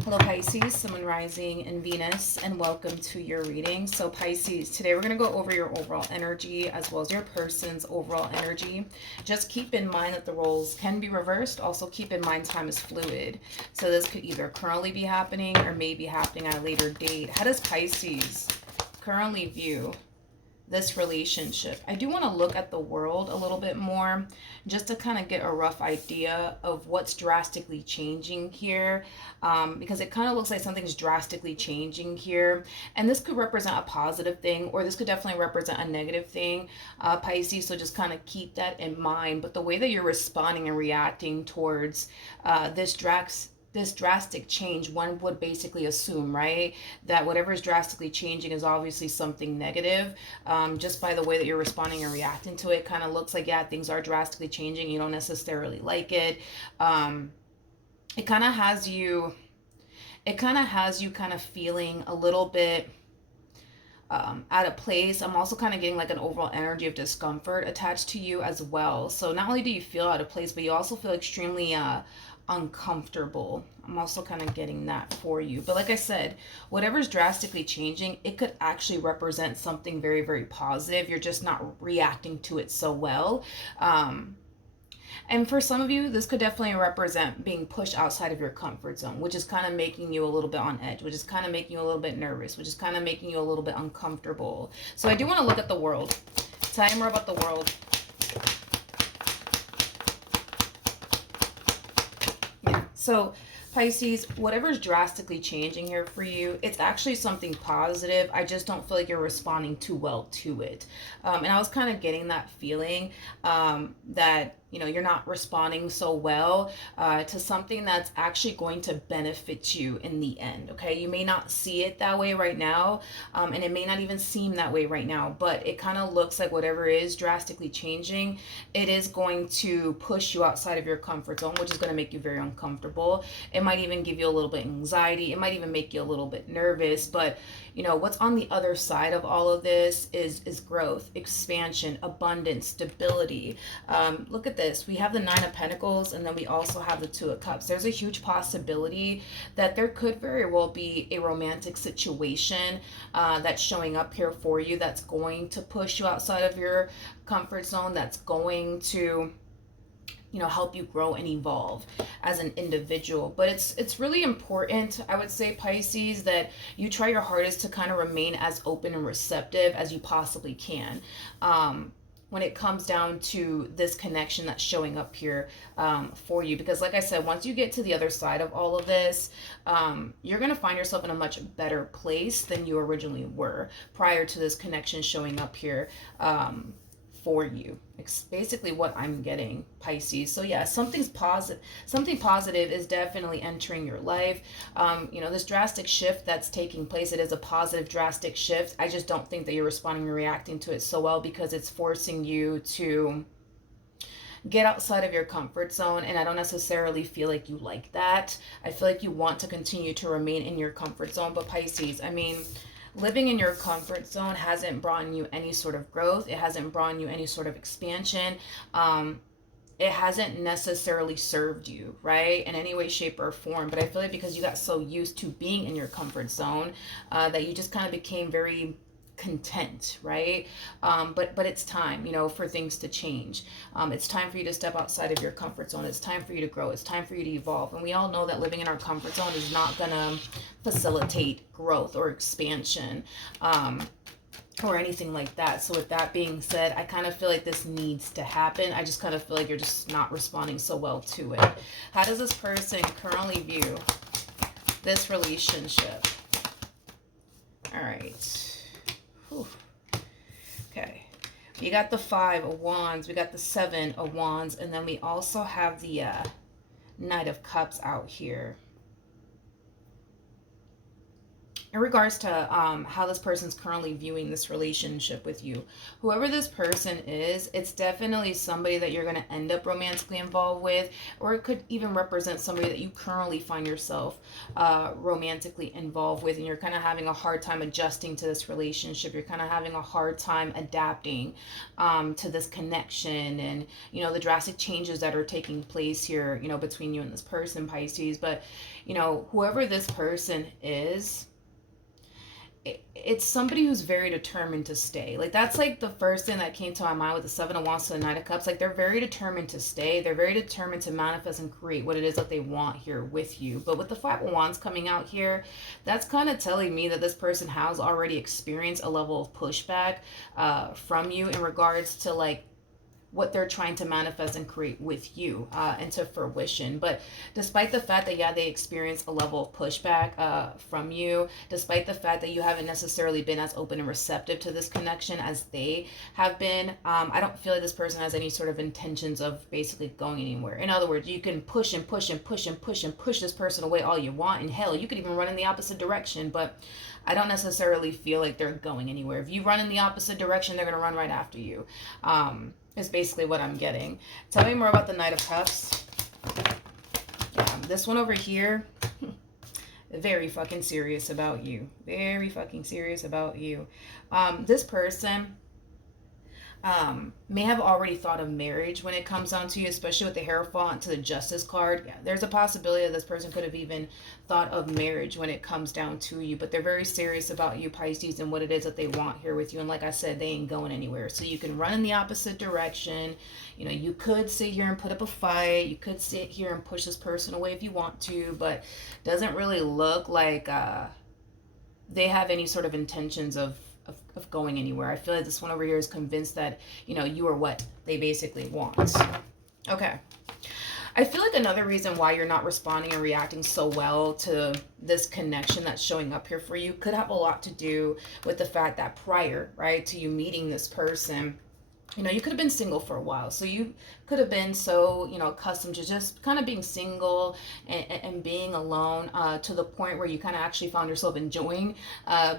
Hello Pisces, Sun, Moon, Rising, and Venus, and welcome to your reading. So Pisces, today we're going to go over your overall energy as well as your person's overall energy. Just keep in mind that the roles can be reversed. Also keep in mind time is fluid. So this could either currently be happening or may be happening at a later date. How does Pisces currently view this relationship? I do want to look at the world a little bit more just to kind of get a rough idea of what's drastically changing here, because it kind of looks like something's drastically changing here, and this could represent a positive thing or this could definitely represent a negative thing, Pisces, so just kind of keep that in mind. But the way that you're responding and reacting towards this drastic change, one would basically assume, right, that whatever is drastically changing is obviously something negative. Just by the way that you're responding and reacting to it, kind of looks like, yeah, things are drastically changing. You don't necessarily like it. It kind of has you, kind of feeling a little bit out of place. I'm also kind of getting like an overall energy of discomfort attached to you as well. So not only do you feel out of place, but you also feel extremely uncomfortable. I'm also kind of getting that for you. But like I said, whatever's drastically changing, it could actually represent something very, very positive. You're just not reacting to it so well. And for some of you, this could definitely represent being pushed outside of your comfort zone, which is kind of making you a little bit on edge, which is kind of making you a little bit nervous, which is kind of making you a little bit uncomfortable. So I do want to look at the world. Tell me more about the world. Yeah. So Pisces, whatever's drastically changing here for you, it's actually something positive. I just don't feel like you're responding too well to it. And I was kind of getting that feeling that, you know, you're not responding so well to something that's actually going to benefit you in the end. Okay, you may not see it that way right now, and it may not even seem that way right now, but it kind of looks like whatever is drastically changing, it is going to push you outside of your comfort zone, which is going to make you very uncomfortable. It might even give you a little bit of anxiety. It might even make you a little bit nervous. But you know what's on the other side of all of this is growth, expansion, abundance, stability. Look at this. We have the Nine of Pentacles, and then we also have the Two of Cups. There's a huge possibility that there could very well be a romantic situation that's showing up here for you, that's going to push you outside of your comfort zone, that's going to, you know, help you grow and evolve as an individual. But it's really important, I would say, Pisces, that you try your hardest to kind of remain as open and receptive as you possibly can when it comes down to this connection that's showing up here for you. Because like I said, once you get to the other side of all of this, you're going to find yourself in a much better place than you originally were prior to this connection showing up here for you. It's basically what I'm getting, Pisces. So yeah, something positive is definitely entering your life. You know, this drastic shift that's taking place, it is a positive drastic shift. I just don't think that you're responding and reacting to it so well, because it's forcing you to get outside of your comfort zone, and I don't necessarily feel like you like that. I feel like you want to continue to remain in your comfort zone. But Pisces, I mean, living in your comfort zone hasn't brought you any sort of growth. It hasn't brought you any sort of expansion. It hasn't necessarily served you, right, in any way, shape, or form. But I feel like because you got so used to being in your comfort zone that you just kind of became very content, right? But it's time, you know, for things to change. It's time for you to step outside of your comfort zone. It's time for you to grow. It's time for you to evolve. And we all know that living in our comfort zone is not gonna facilitate growth or expansion or anything like that. So with that being said, I kind of feel like this needs to happen. I just kind of feel like you're just not responding so well to it. How does this person currently view this relationship? All right. Whew. Okay, we got the Five of Wands, we got the Seven of Wands, and then we also have the Knight of Cups out here. in regards to how this person's currently viewing this relationship with you. Whoever this person is, it's definitely somebody that you're going to end up romantically involved with, or it could even represent somebody that you currently find yourself romantically involved with, and you're kind of having a hard time adjusting to this relationship. You're kind of having a hard time adapting to this connection, and the drastic changes that are taking place here, between you and this person, Pisces. But whoever this person is, it's somebody who's very determined to stay. Like, that's like the first thing that came to my mind with the Seven of Wands to the Knight of Cups. Like, they're very determined to stay. They're very determined to manifest and create what it is that they want here with you. But with the Five of Wands coming out here, that's kind of telling me that this person has already experienced a level of pushback from you in regards to like what they're trying to manifest and create with you into fruition. But despite the fact that, yeah, they experience a level of pushback from you, despite the fact that you haven't necessarily been as open and receptive to this connection as they have been, I don't feel like this person has any sort of intentions of basically going anywhere. In other words, you can push and push and push and push and push this person away all you want, and hell, you could even run in the opposite direction, but I don't necessarily feel like they're going anywhere. If you run in the opposite direction, they're going to run right after you. Is basically what I'm getting. Tell me more about the Knight of Cups. Yeah, this one over here, very fucking serious about you. Very fucking serious about you. This person may have already thought of marriage when it comes down to you, especially with the Hierophant to the Justice card. Yeah, there's a possibility that this person could have even thought of marriage when it comes down to you, but they're very serious about you, Pisces, and what it is that they want here with you. And like I said, they ain't going anywhere. So you can run in the opposite direction. You could sit here and put up a fight. You could sit here and push this person away if you want to, but doesn't really look like they have any sort of intentions of going anywhere. I feel like this one over here is convinced that, you are what they basically want. Okay. I feel like another reason why you're not responding and reacting so well to this connection that's showing up here for you could have a lot to do with the fact that prior, right, to you meeting this person, you could have been single for a while. So you could have been so, accustomed to just kind of being single and being alone to the point where you kind of actually found yourself enjoying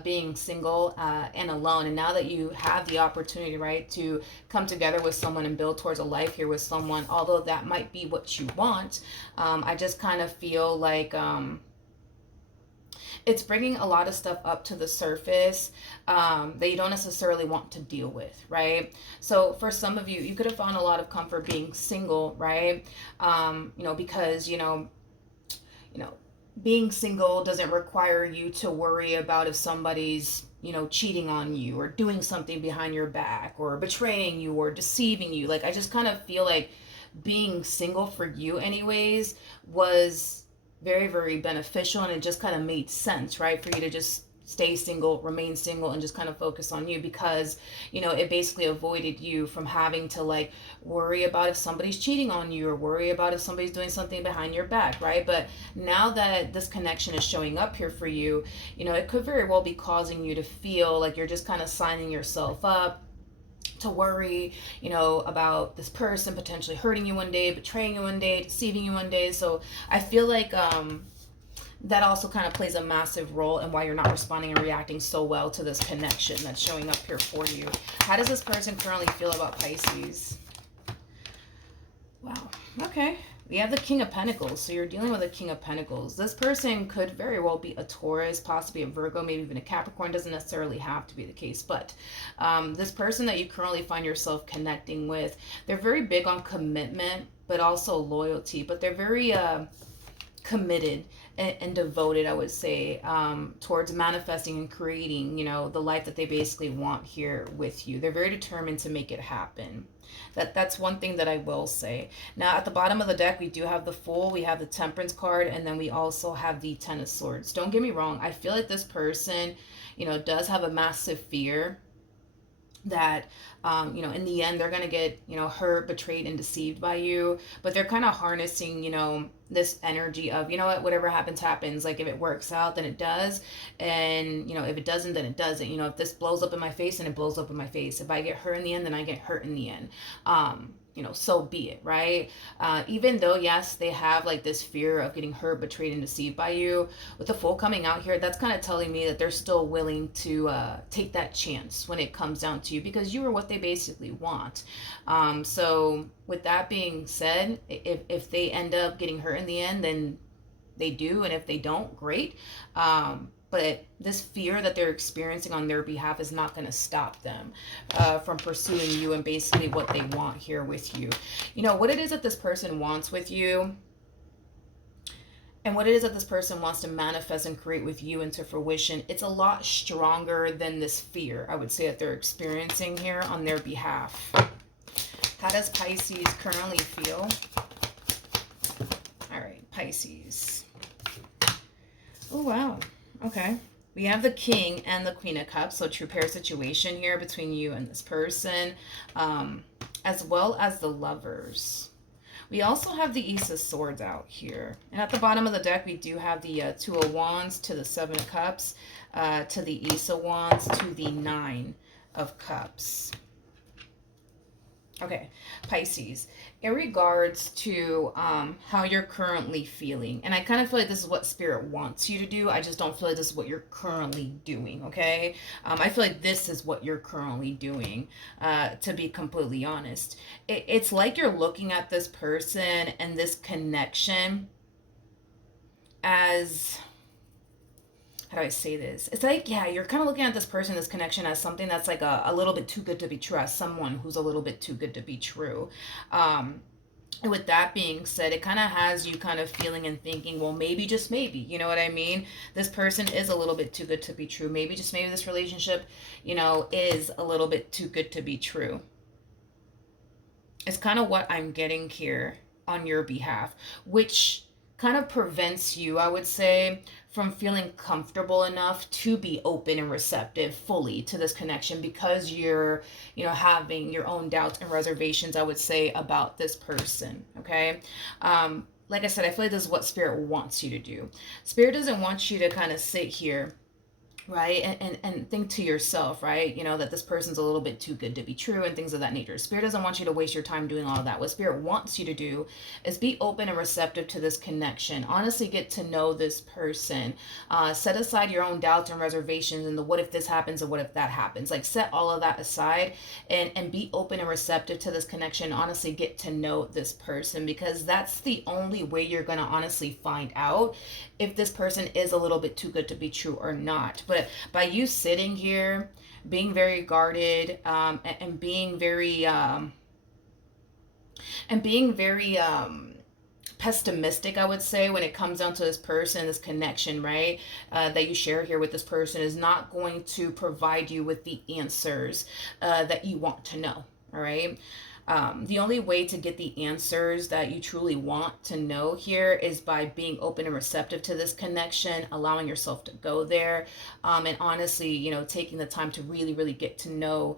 being single and alone. And now that you have the opportunity, right, to come together with someone and build towards a life here with someone, although that might be what you want, I just kind of feel like it's bringing a lot of stuff up to the surface that you don't necessarily want to deal with, right? So for some of you, you could have found a lot of comfort being single, right? Because, being single doesn't require you to worry about if somebody's, cheating on you or doing something behind your back or betraying you or deceiving you. Like, I just kind of feel like being single for you anyways was very, very beneficial, and it just kind of made sense, right, for you to just stay single, remain single, and just kind of focus on you, because it basically avoided you from having to like worry about if somebody's cheating on you or worry about if somebody's doing something behind your back, right? But now that this connection is showing up here for you, it could very well be causing you to feel like you're just kind of signing yourself up to worry, about this person potentially hurting you one day, betraying you one day, deceiving you one day. So I feel like that also kind of plays a massive role in why you're not responding and reacting so well to this connection that's showing up here for you. How does this person currently feel about Pisces? Wow. Okay. We have the King of Pentacles. So you're dealing with a King of Pentacles. This person could very well be a Taurus, possibly a Virgo, maybe even a Capricorn. Doesn't necessarily have to be the case. But this person that you currently find yourself connecting with, they're very big on commitment, but also loyalty. But they're very committed and devoted, I would say, towards manifesting and creating, the life that they basically want here with you. They're very determined to make it happen. That's one thing that I will say. Now, at the bottom of the deck, we do have the Fool, we have the Temperance card, and then we also have the Ten of Swords. Don't get me wrong. I feel like this person, does have a massive fear that, in the end, they're going to get, hurt, betrayed, and deceived by you. But they're kind of harnessing, this energy of, whatever happens, happens. Like, if it works out, then it does. And, if it doesn't, then it doesn't. If this blows up in my face, then it blows up in my face. If I get hurt in the end, then I get hurt in the end. so be it, right? Even though, yes, they have like this fear of getting hurt, betrayed, and deceived by you, with the Fool coming out here, that's kind of telling me that they're still willing to take that chance when it comes down to you, because you are what they basically want. So with that being said, if they end up getting hurt in the end, then they do, and if they don't, great. But this fear that they're experiencing on their behalf is not going to stop them from pursuing you and basically what they want here with you. What it is that this person wants with you, and what it is that this person wants to manifest and create with you into fruition, it's a lot stronger than this fear, I would say, that they're experiencing here on their behalf. How does Pisces currently feel? All right, Pisces. Oh, wow. Okay. We have the King and the Queen of Cups, so true pair situation here between you and this person, as well as the Lovers. We also have the Ace of Swords out here. And at the bottom of the deck, we do have the Two of Wands to the Seven of Cups, to the Ace of Wands, to the Nine of Cups. Okay, Pisces, in regards to how you're currently feeling, and I kind of feel like this is what Spirit wants you to do. I just don't feel like this is what you're currently doing, okay? I feel like this is what you're currently doing, to be completely honest. It's like you're looking at this person and this connection as... how do I say this? It's like, yeah, you're kind of looking at this person, this connection, as something that's like a little bit too good to be true, as someone who's a little bit too good to be true. And with that being said, it kind of has you kind of feeling and thinking, well, maybe, just maybe, you know what I mean? This person is a little bit too good to be true. Maybe, just maybe this relationship, is a little bit too good to be true. It's kind of what I'm getting here on your behalf, which kind of prevents you, I would say, from feeling comfortable enough to be open and receptive fully to this connection, because you're, having your own doubts and reservations, I would say, about this person, okay? Like I said, I feel like this is what Spirit wants you to do. Spirit doesn't want you to kind of sit here, right, and think to yourself, right, that this person's a little bit too good to be true and things of that nature. Spirit doesn't want you to waste your time doing all of that. What Spirit wants you to do is be open and receptive to this connection. Honestly, get to know this person. Set aside your own doubts and reservations and the what if this happens or what if that happens. Like, set all of that aside and be open and receptive to this connection. Honestly, get to know this person, because that's the only way you're going to honestly find out if this person is a little bit too good to be true or not. But by you sitting here, being very guarded, and being very pessimistic, I would say, when it comes down to this person, this connection, right, that you share here with this person, is not going to provide you with the answers that you want to know. All right. The only way to get the answers that you truly want to know here is by being open and receptive to this connection, allowing yourself to go there, and honestly, taking the time to really, really get to know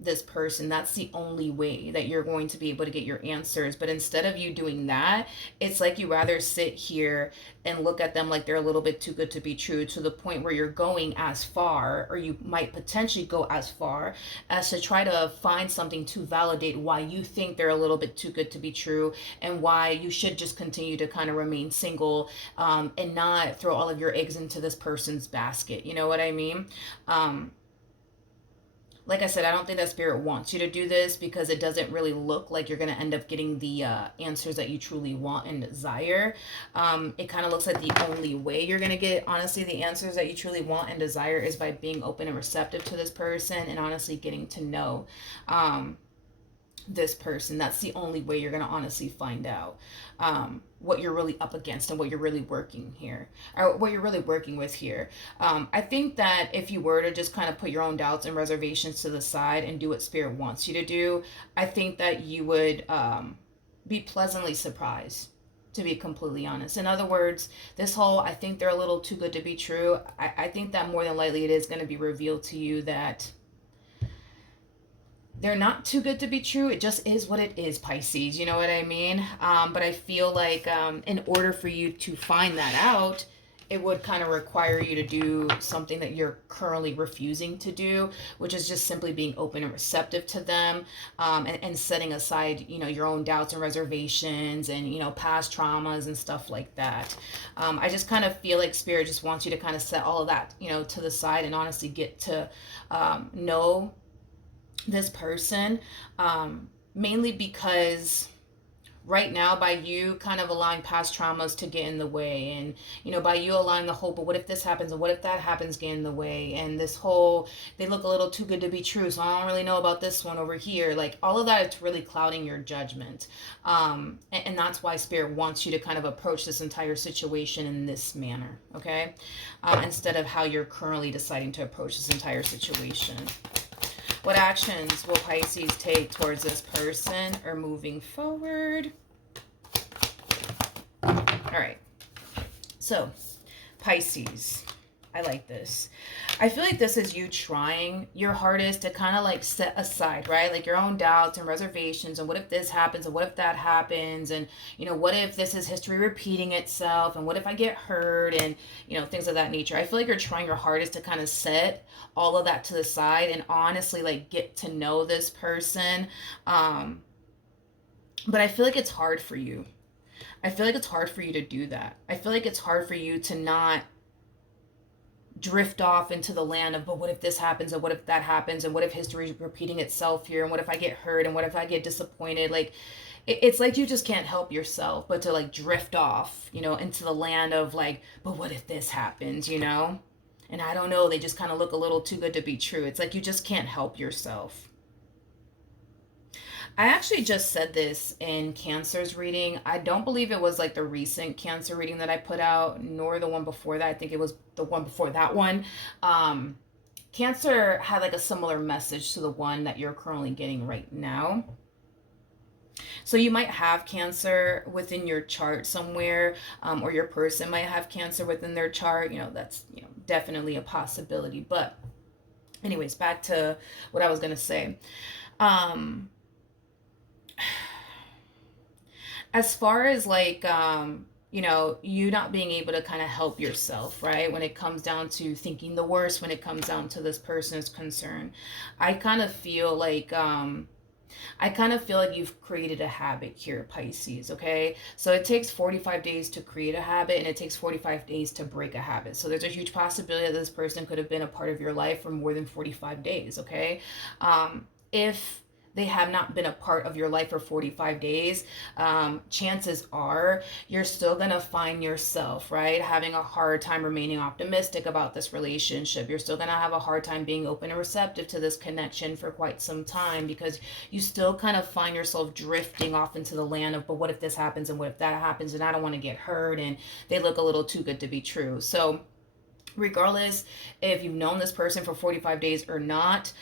this person. That's the only way that you're going to be able to get your answers. But instead of you doing that, it's like you rather sit here and look at them like they're a little bit too good to be true, to the point where you're going as far, or you might potentially go as far as to try to find something to validate why you think they're a little bit too good to be true, and why you should just continue to kind of remain single, and not throw all of your eggs into this person's basket. You know what I mean? Like I said, I don't think that Spirit wants you to do this, because it doesn't really look like you're going to end up getting the answers that you truly want and desire. It kind of looks like the only way you're going to get, honestly, the answers that you truly want and desire is by being open and receptive to this person, and honestly getting to know this person. That's the only way you're going to honestly find out what you're really up against and what you're really working here, or what you're really working with here. I think that if you were to just kind of put your own doubts and reservations to the side and do what Spirit wants you to do, I think that you would be pleasantly surprised, to be completely honest. In other words, this whole, I think they're a little too good to be true, I think that more than likely it is going to be revealed to you that they're not too good to be true. It just is what it is, Pisces. You know what I mean? But I feel like in order for you to find that out, it would kind of require you to do something that you're currently refusing to do, which is just simply being open and receptive to them, and setting aside, your own doubts and reservations and, past traumas and stuff like that. I just kind of feel like Spirit just wants you to kind of set all of that, to the side and honestly get to know this person, mainly because right now, by you kind of allowing past traumas to get in the way, and by you allowing the whole, but what if this happens and what if that happens, get in the way, and this whole, they look a little too good to be true, so I don't really know about this one over here, like all of that, it's really clouding your judgment, and that's why Spirit wants you to kind of approach this entire situation in this manner, okay, instead of how you're currently deciding to approach this entire situation. What actions will Pisces take towards this person or moving forward? All right. So, Pisces. I like this. I feel like this is you trying your hardest to kind of like set aside, right? Like your own doubts and reservations and what if this happens and what if that happens and, what if this is history repeating itself and what if I get hurt and, things of that nature. I feel like you're trying your hardest to kind of set all of that to the side and honestly like get to know this person. But I feel like it's hard for you. I feel like it's hard for you to do that. I feel like it's hard for you to not drift off into the land of, but what if this happens and what if that happens and what if history is repeating itself here and what if I get hurt and what if I get disappointed, like it's like you just can't help yourself but to like drift off, into the land of like, but what if this happens, and I don't know, they just kind of look a little too good to be true. It's like you just can't help yourself. I actually just said this in Cancer's reading. I don't believe it was like the recent Cancer reading that I put out, nor the one before that. I think it was the one before that one. Cancer had like a similar message to the one that you're currently getting right now. So you might have Cancer within your chart somewhere, or your person might have Cancer within their chart. That's, definitely a possibility. But anyways, back to what I was going to say. As far as like, you not being able to kind of help yourself, right? When it comes down to thinking the worst, when it comes down to this person's concern, I kind of feel like, you've created a habit here, Pisces, okay? So it takes 45 days to create a habit and it takes 45 days to break a habit. So there's a huge possibility that this person could have been a part of your life for more than 45 days, okay? If they have not been a part of your life for 45 days, chances are you're still going to find yourself, right, having a hard time remaining optimistic about this relationship. You're still going to have a hard time being open and receptive to this connection for quite some time because you still kind of find yourself drifting off into the land of, but what if this happens and what if that happens and I don't want to get hurt and they look a little too good to be true. So regardless if you've known this person for 45 days or not,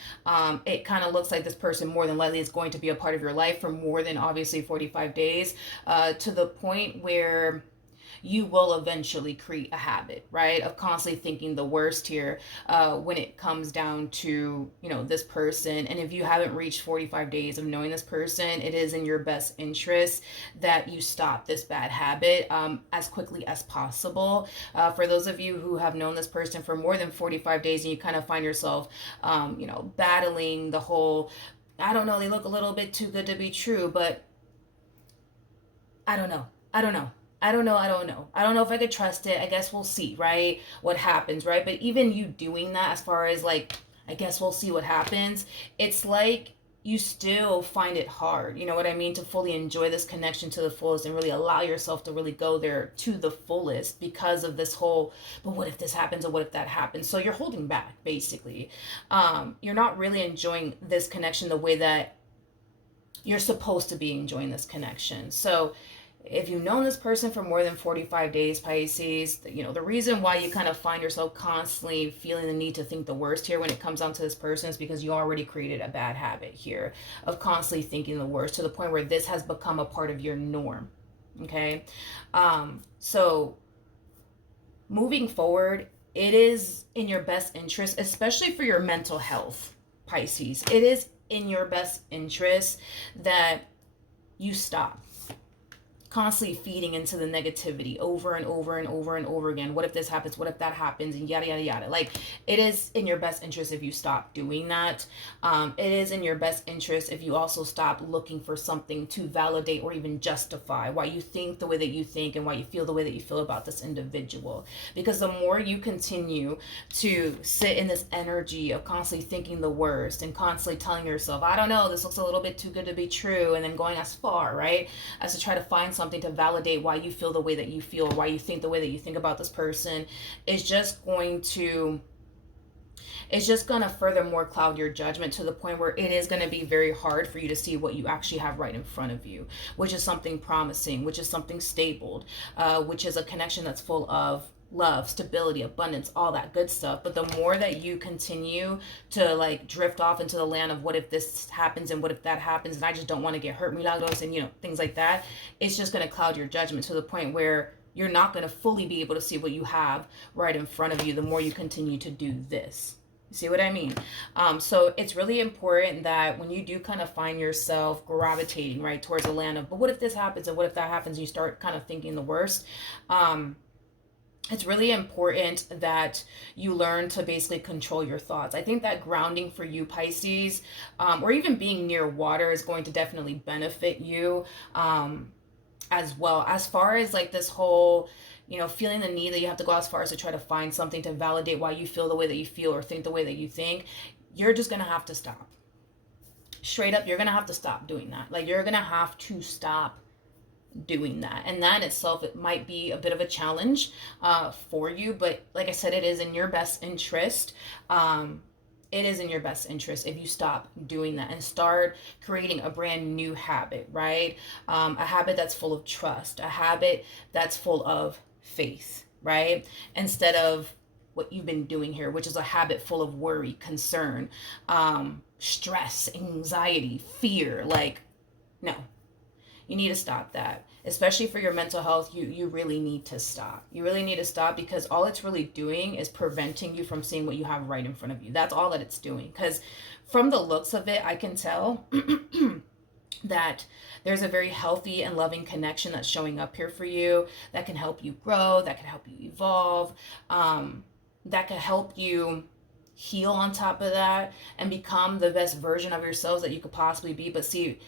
it kind of looks like this person more than likely is going to be a part of your life for more than obviously 45 days, to the point where you will eventually create a habit, right, of constantly thinking the worst here, when it comes down to, this person. And if you haven't reached 45 days of knowing this person, it is in your best interest that you stop this bad habit as quickly as possible. For those of you who have known this person for more than 45 days and you kind of find yourself, battling the whole, I don't know, they look a little bit too good to be true, but I don't know. I don't know if I could trust it. I guess we'll see, right? What happens, right? But even you doing that, as far as like, I guess we'll see what happens, it's like you still find it hard, you know what I mean, to fully enjoy this connection to the fullest and really allow yourself to really go there to the fullest because of this whole, but what if this happens or what if that happens? So you're holding back, basically. You're not really enjoying this connection the way that you're supposed to be enjoying this connection. So if you've known this person for more than 45 days, Pisces, the reason why you kind of find yourself constantly feeling the need to think the worst here when it comes down to this person is because you already created a bad habit here of constantly thinking the worst to the point where this has become a part of your norm, okay? So moving forward, it is in your best interest, especially for your mental health, Pisces. It is in your best interest that you stop. constantly feeding into the negativity over and over and over and over again. What if this happens? What if that happens? And yada, yada, yada. Like, it is in your best interest if you stop doing that. It is in your best interest if you also stop looking for something to validate or even justify why you think the way that you think and why you feel the way that you feel about this individual. Because the more you continue to sit in this energy of constantly thinking the worst and constantly telling yourself, I don't know, this looks a little bit too good to be true, and then going as far, right, as to try to find something to validate why you feel the way that you feel, or why you think the way that you think about this person, is just going to furthermore cloud your judgment to the point where it is going to be very hard for you to see what you actually have right in front of you, which is something promising, which is something stable, which is a connection that's full of love, stability, abundance, all that good stuff. But the more that you continue to like drift off into the land of what if this happens and what if that happens and I just don't want to get hurt, milagros, and things like that, it's just going to cloud your judgment to the point where you're not going to fully be able to see what you have right in front of you the more you continue to do this. You see what I mean? So it's really important that when you do kind of find yourself gravitating right towards the land of, but what if this happens and what if that happens, you start kind of thinking the worst. It's really important that you learn to basically control your thoughts. I think that grounding for you, Pisces, or even being near water is going to definitely benefit you as well. As far as like this whole, feeling the need that you have to go as far as to try to find something to validate why you feel the way that you feel or think the way that you think, you're just going to have to stop. Straight up, you're going to have to stop doing that. Like, you're going to have to stop doing that, and that in itself, it might be a bit of a challenge for you, but like I said, it is in your best interest. It is in your best interest if you stop doing that and start creating a brand new habit, right? A habit that's full of trust, a habit that's full of faith, right? Instead of what you've been doing here, which is a habit full of worry, concern, stress, anxiety, fear. Like, no. You need to stop that, especially for your mental health. You really need to stop. You really need to stop, because all it's really doing is preventing you from seeing what you have right in front of you. That's all that it's doing. Because from the looks of it, I can tell that there's a very healthy and loving connection that's showing up here for you that can help you grow, that can help you evolve, that can help you heal on top of that and become the best version of yourselves that you could possibly be. But see,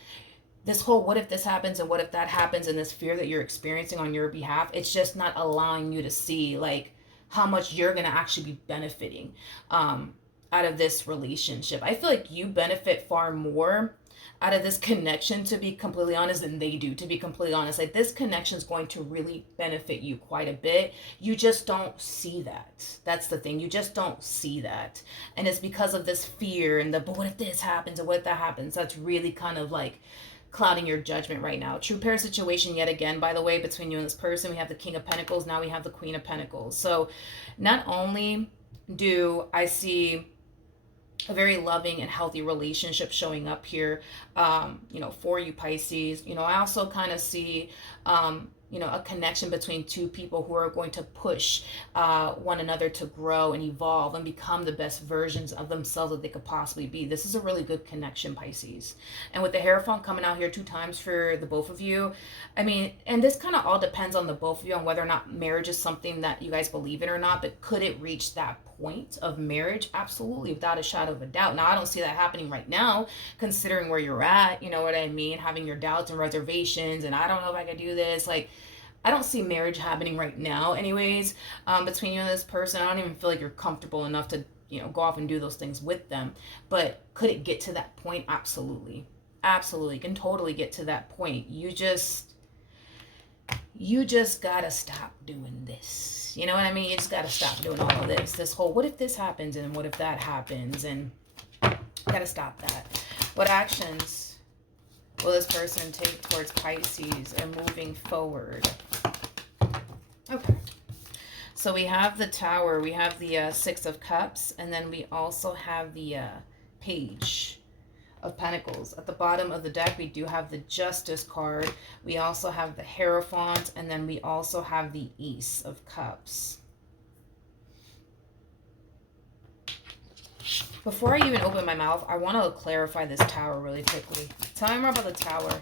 this whole what if this happens and what if that happens and this fear that you're experiencing on your behalf, it's just not allowing you to see like how much you're going to actually be benefiting out of this relationship. I feel like you benefit far more out of this connection, to be completely honest, than they do, to be completely honest. Like, this connection is going to really benefit you quite a bit. You just don't see that. That's the thing. You just don't see that. And it's because of this fear and but what if this happens and what if that happens? That's really kind of like clouding your judgment right now. True pair situation yet again, by the way, between you and this person. We have the King of Pentacles. Now we have the Queen of Pentacles. So not only do I see a very loving and healthy relationship showing up here, for you, Pisces, I also kind of see, a connection between two people who are going to push one another to grow and evolve and become the best versions of themselves that they could possibly be. This is a really good connection, Pisces. And with the Hierophant coming out here 2 times for the both of you, I mean, and this kind of all depends on the both of you, on whether or not marriage is something that you guys believe in or not. But could it reach that point of marriage? Absolutely, without a shadow of a doubt. Now, I don't see that happening right now, considering where you're at, you know what I mean, having your doubts and reservations, and I don't know if I could do this. Like, I don't see marriage happening right now anyways, between you and this person. I don't even feel like you're comfortable enough to, go off and do those things with them. But could it get to that point? Absolutely. Absolutely. Can totally get to that point. You just gotta stop doing this. You know what I mean? You just gotta stop doing all of this. This whole, what if this happens and what if that happens? And gotta stop that. What actions will this person take towards Pisces and moving forward? Okay. So we have the Tower, we have the 6 of Cups, and then we also have the Page of Pentacles. At the bottom of the deck, we do have the Justice card. We also have the Hierophant, and then we also have the Ace of Cups. Before I even open my mouth, I want to clarify this Tower really quickly. Tell me more about the Tower.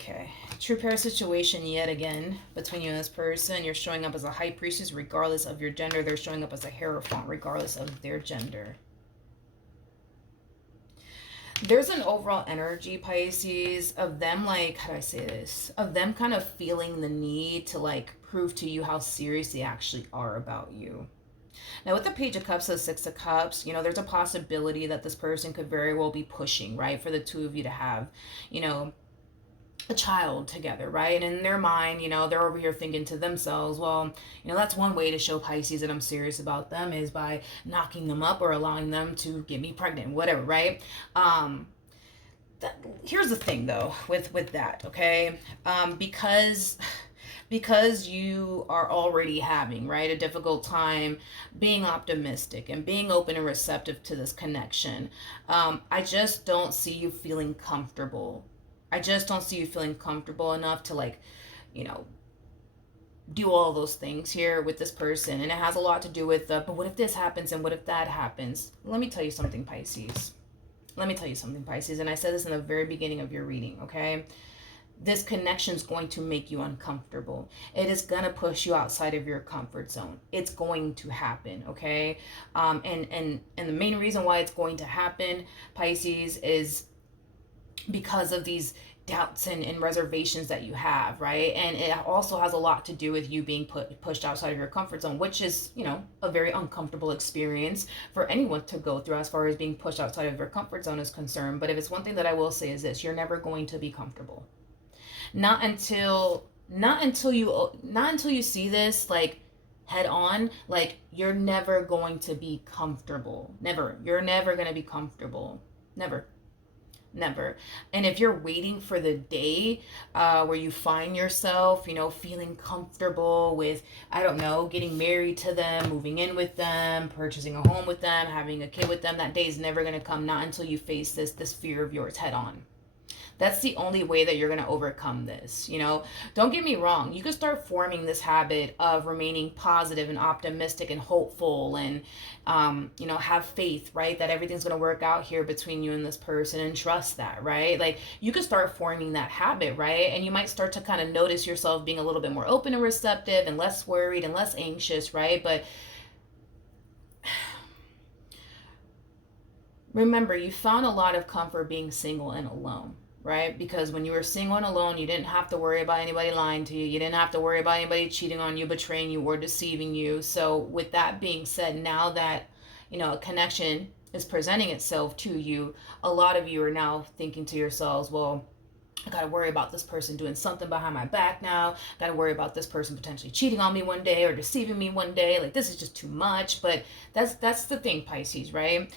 Okay. True pair situation yet again between you and this person. You're showing up as a high priestess regardless of your gender. They're showing up as a hierophant regardless of their gender. There's an overall energy, Pisces, of them, like, how do I say this? Of them kind of feeling the need to, like, prove to you how serious they actually are about you. Now, with the Page of Cups and the Six of Cups, there's a possibility that this person could very well be pushing, right, for the two of you to have, you know, a child together, right? And in their mind, they're over here thinking to themselves, well, that's one way to show Pisces that I'm serious about them is by knocking them up or allowing them to get me pregnant, whatever, right? Here's the thing though with that, okay? Because you are already having, right, a difficult time being optimistic and being open and receptive to this connection, I just don't see you feeling comfortable. I just don't see you feeling comfortable enough to, like, you know, do all those things here with this person. And it has a lot to do with but what if this happens and what if that happens? Let me tell you something, Pisces. Let me tell you something, Pisces. And I said this in the very beginning of your reading, okay? This connection is going to make you uncomfortable. It is going to push you outside of your comfort zone. It's going to happen, okay? And the main reason why it's going to happen, Pisces, is because of these doubts and reservations that you have, right? And it also has a lot to do with you being pushed outside of your comfort zone, which is, a very uncomfortable experience for anyone to go through as far as being pushed outside of your comfort zone is concerned. But if it's one thing that I will say is this: you're never going to be comfortable. Not until you see this, like, head on. Like, you're never going to be comfortable. Never. You're never going to be comfortable. Never. Never. And if you're waiting for the day where you find yourself, feeling comfortable with, I don't know, getting married to them, moving in with them, purchasing a home with them, having a kid with them, that day is never going to come. Not until you face this fear of yours head on. That's the only way that you're going to overcome this. Don't get me wrong. You can start forming this habit of remaining positive and optimistic and hopeful and, have faith, right? That everything's going to work out here between you and this person, and trust that, right? Like, you can start forming that habit, right? And you might start to kind of notice yourself being a little bit more open and receptive and less worried and less anxious, right? But remember, you found a lot of comfort being single and alone, right? Because when you were single and alone, you didn't have to worry about anybody lying to you. You didn't have to worry about anybody cheating on you, betraying you, or deceiving you. So with that being said, now that, a connection is presenting itself to you, a lot of you are now thinking to yourselves, well, I gotta worry about this person doing something behind my back now. Gotta worry about this person potentially cheating on me one day or deceiving me one day. Like, this is just too much. But that's the thing, Pisces, right?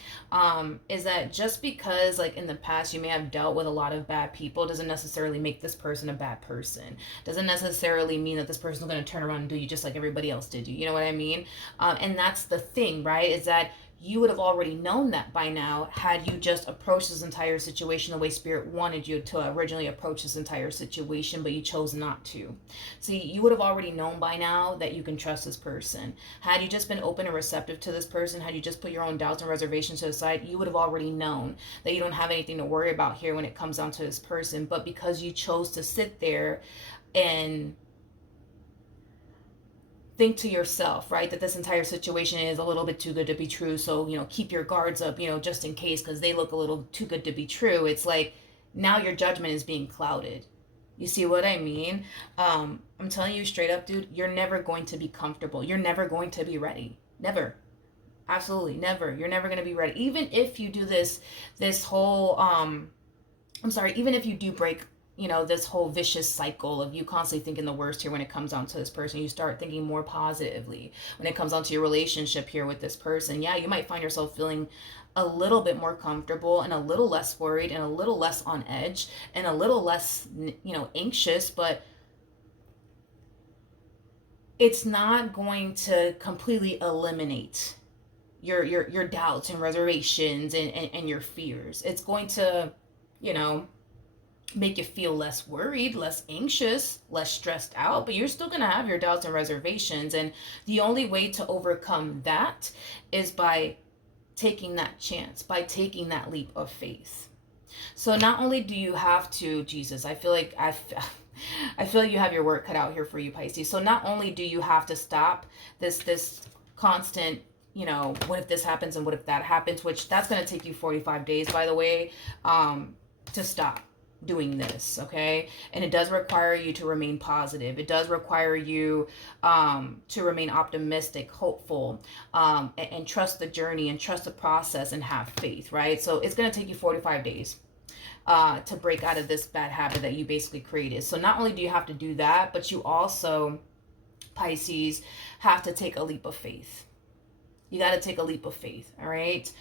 Is that just because, like, in the past you may have dealt with a lot of bad people doesn't necessarily make this person a bad person. Doesn't necessarily mean that this person's gonna turn around and do you just like everybody else did you. You know what I mean? And that's the thing, right? Is that you would have already known that by now had you just approached this entire situation the way Spirit wanted you to originally approach this entire situation, but you chose not to. See, you would have already known by now that you can trust this person. Had you just been open and receptive to this person, had you just put your own doubts and reservations to the side, you would have already known that you don't have anything to worry about here when it comes down to this person. But because you chose to sit there and think to yourself, right, that this entire situation is a little bit too good to be true, so, keep your guards up, just in case, because they look a little too good to be true. It's like, now your judgment is being clouded. You see what I mean? I'm telling you straight up, dude, you're never going to be comfortable. You're never going to be ready. Never. Absolutely never. You're never going to be ready. Even if you do this whole, even if you do break, this whole vicious cycle of you constantly thinking the worst here when it comes down to this person, you start thinking more positively when it comes down to your relationship here with this person. Yeah, you might find yourself feeling a little bit more comfortable and a little less worried and a little less on edge and a little less, anxious, but it's not going to completely eliminate your doubts and reservations and your fears. It's going to, make you feel less worried, less anxious, less stressed out, but you're still going to have your doubts and reservations. And the only way to overcome that is by taking that chance, by taking that leap of faith. So not only do you have to, Jesus, I feel like I feel like you have your work cut out here for you, Pisces. So not only do you have to stop this constant, what if this happens and what if that happens, which that's going to take you 45 days, by the way, to stop doing this, okay? And it does require you to remain positive. It does require you to remain optimistic, hopeful, and trust the journey and trust the process and have faith, right? So it's going to take you 45 days to break out of this bad habit that you basically created. So not only do you have to do that, but you also, Pisces, have to take a leap of faith. You got to take a leap of faith, all right?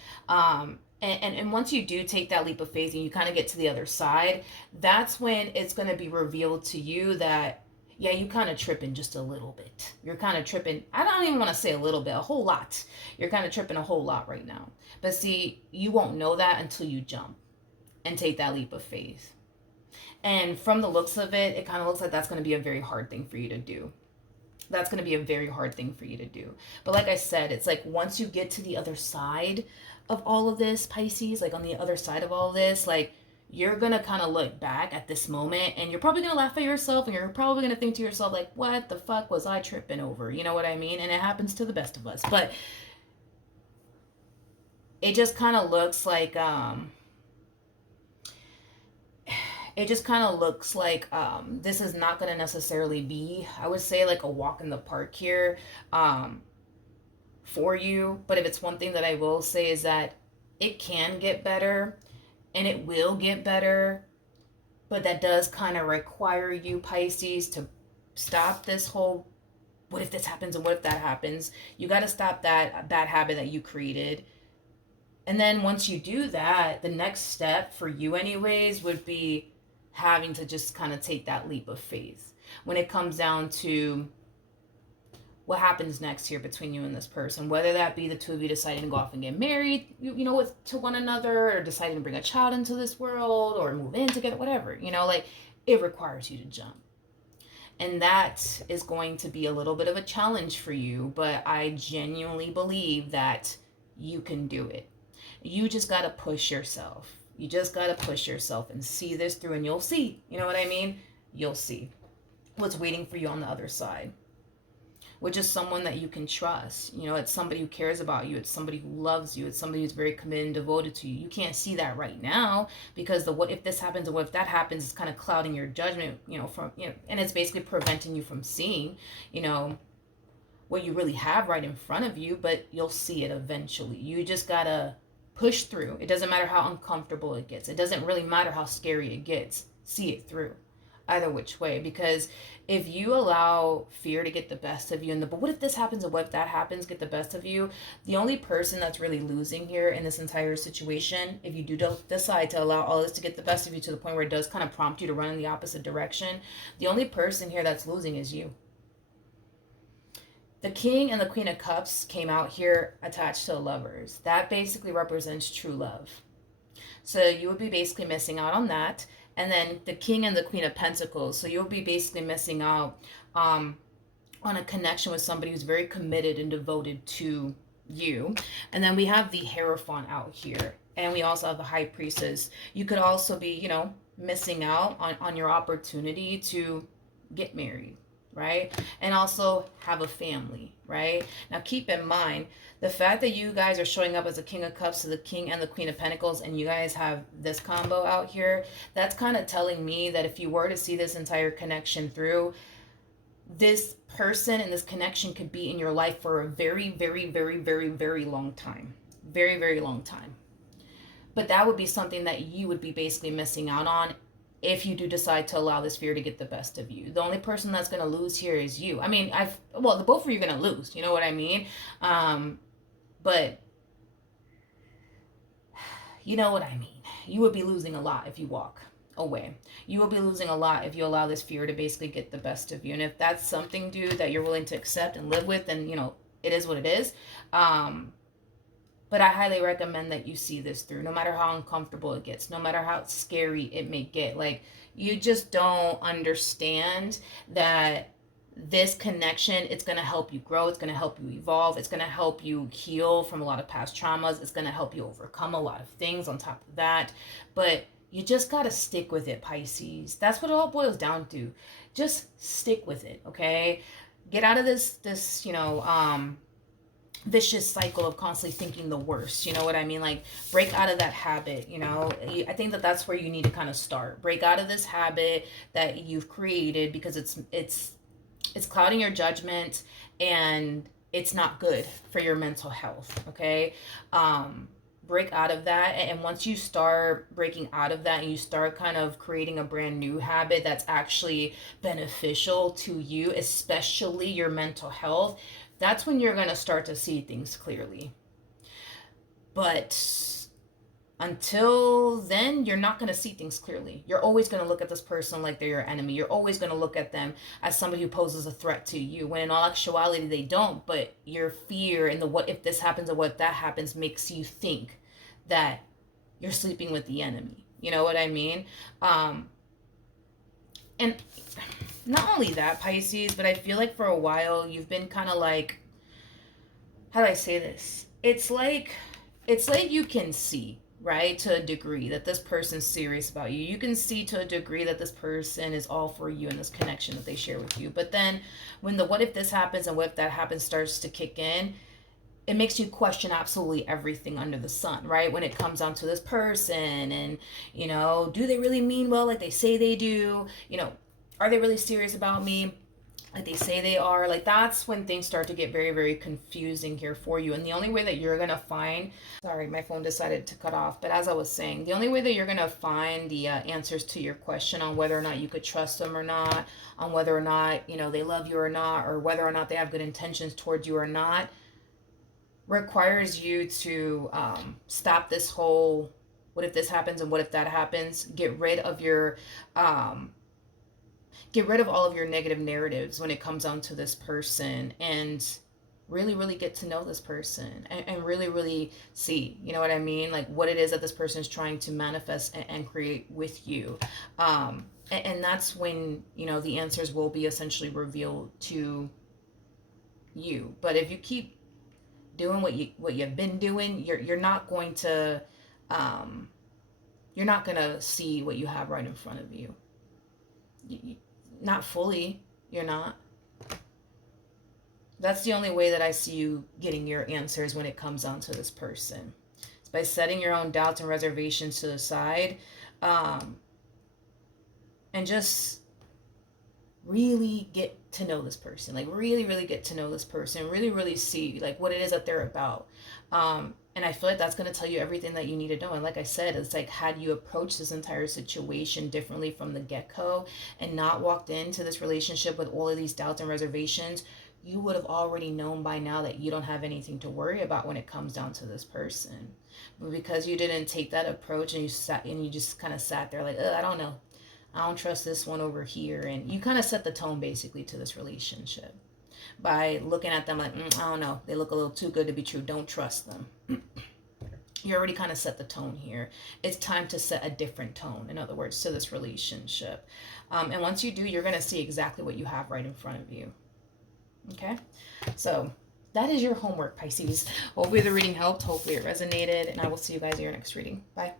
And once you do take that leap of faith and you kind of get to the other side, that's when it's going to be revealed to you that, yeah, you kind of tripping just a little bit. You're kind of tripping. I don't even want to say a little bit, a whole lot. You're kind of tripping a whole lot right now. But see, you won't know that until you jump and take that leap of faith. And from the looks of it, it kind of looks like that's going to be a very hard thing for you to do. That's going to be a very hard thing for you to do. But like I said, it's like once you get to the other side of all of this, Pisces, like on the other side of all of this, like you're going to kind of look back at this moment and you're probably going to laugh at yourself and you're probably going to think to yourself like, what the fuck was I tripping over? You know what I mean? And it happens to the best of us. But it just kind of looks like this is not going to necessarily be, I would say, like a walk in the park here for you. But if it's one thing that I will say is that it can get better and it will get better. But that does kind of require you, Pisces, to stop this whole what if this happens and what if that happens. You got to stop that bad habit that you created. And then once you do that, the next step for you anyways would be having to just kind of take that leap of faith when it comes down to what happens next here between you and this person, whether that be the two of you deciding to go off and get married, to one another, or deciding to bring a child into this world or move in together, whatever, like it requires you to jump. And that is going to be a little bit of a challenge for you, but I genuinely believe that you can do it. You just got to push yourself. You just got to push yourself and see this through, and you'll see. You know what I mean? You'll see what's waiting for you on the other side, which is someone that you can trust. It's somebody who cares about you. It's somebody who loves you. It's somebody who's very committed and devoted to you. You can't see that right now because the what if this happens or what if that happens is kind of clouding your judgment, and it's basically preventing you from seeing, what you really have right in front of you, but you'll see it eventually. You just got to push through. It doesn't matter how uncomfortable it gets. It doesn't really matter how scary it gets. See it through, either which way. Because if you allow fear to get the best of you, but what if this happens and what if that happens, get the best of you, the only person that's really losing here in this entire situation, if you do decide to allow all this to get the best of you to the point where it does kind of prompt you to run in the opposite direction, the only person here that's losing is you. The King and the Queen of Cups came out here attached to lovers. That basically represents true love. So you would be basically missing out on that. And then the King and the Queen of Pentacles. So you'll be basically missing out on a connection with somebody who's very committed and devoted to you. And then we have the Hierophant out here. And we also have the High Priestess. You could also be, missing out on your opportunity to get married, right? And also have a family, right? Now keep in mind, the fact that you guys are showing up as a King of Cups to the King and the Queen of Pentacles, and you guys have this combo out here, that's kind of telling me that if you were to see this entire connection through, this person and this connection could be in your life for a very, very, very, very, very long time. Very, very long time. But that would be something that you would be basically missing out on if you do decide to allow this fear to get the best of you. The only person that's going to lose here is you. I mean, the both of you are going to lose. You know what I mean? But you know what I mean. You would be losing a lot if you walk away. You will be losing a lot if you allow this fear to basically get the best of you. And if that's something, dude, that you're willing to accept and live with, then, it is what it is. But I highly recommend that you see this through, no matter how uncomfortable it gets, no matter how scary it may get. Like, you just don't understand that this connection, it's going to help you grow. It's going to help you evolve. It's going to help you heal from a lot of past traumas. It's going to help you overcome a lot of things on top of that. But You just got to stick with it, Pisces. That's what it all boils down to. Just stick with it, okay? Get out of this, vicious cycle of constantly thinking the worst. You know what I mean? Like, break out of that habit. I think that that's where you need to kind of start. Break out of this habit that you've created, because it's clouding your judgment, and it's not good for your mental health. Okay. Break out of that, and once you start breaking out of that and you start kind of creating a brand new habit that's actually beneficial to you, especially your mental health, that's when you're going to start to see things clearly. But until then, you're not going to see things clearly. You're always going to look at this person like they're your enemy. You're always going to look at them as somebody who poses a threat to you, when in all actuality they don't. But your fear and the what if this happens or what that happens makes you think that you're sleeping with the enemy. You know what I mean? And not only that, Pisces, but I feel like for a while you've been kind of like, how do I say this? It's like you can see, right, to a degree that this person's serious about you. You can see to a degree that this person is all for you in this connection that they share with you. But then when the what if this happens and what if that happens starts to kick in, it makes you question absolutely everything under the sun, right? When it comes down to this person, and, do they really mean well like they say they do? Are they really serious about me like they say they are? Like, that's when things start to get very, very confusing here for you. And the only way that you're going to find, sorry, my phone decided to cut off. But as I was saying, the only way that you're going to find the answers to your question on whether or not you could trust them or not, on whether or not, they love you or not, or whether or not they have good intentions towards you or not, requires you to stop this whole what if this happens and what if that happens. Get rid of all of your negative narratives when it comes down to this person, and really, really get to know this person, and really, really see, you know what I mean, like what it is that this person is trying to manifest and create with you. And that's when, the answers will be essentially revealed to you. But if you keep doing what you've been doing, you're not going to see what you have right in front of you. Not fully, you're not. That's the only way that I see you getting your answers when it comes down to this person. It's by setting your own doubts and reservations to the side, and just really get to know this person. Like, really, really get to know this person. Really, really see, like, what it is that they're about. And I feel like that's going to tell you everything that you need to know. And like I said, it's like, had you approached this entire situation differently from the get-go and not walked into this relationship with all of these doubts and reservations, you would have already known by now that you don't have anything to worry about when it comes down to this person. But because you didn't take that approach, and you just kind of sat there like, I don't know, I don't trust this one over here. And you kind of set the tone basically to this relationship by looking at them like, I don't know, they look a little too good to be true, don't trust them. You already kind of set the tone here. It's time to set a different tone, in other words, to this relationship. And once you do, you're going to see exactly what you have right in front of you. Okay? So that is your homework, Pisces. Hopefully the reading helped. Hopefully it resonated. And I will see you guys in your next reading. Bye.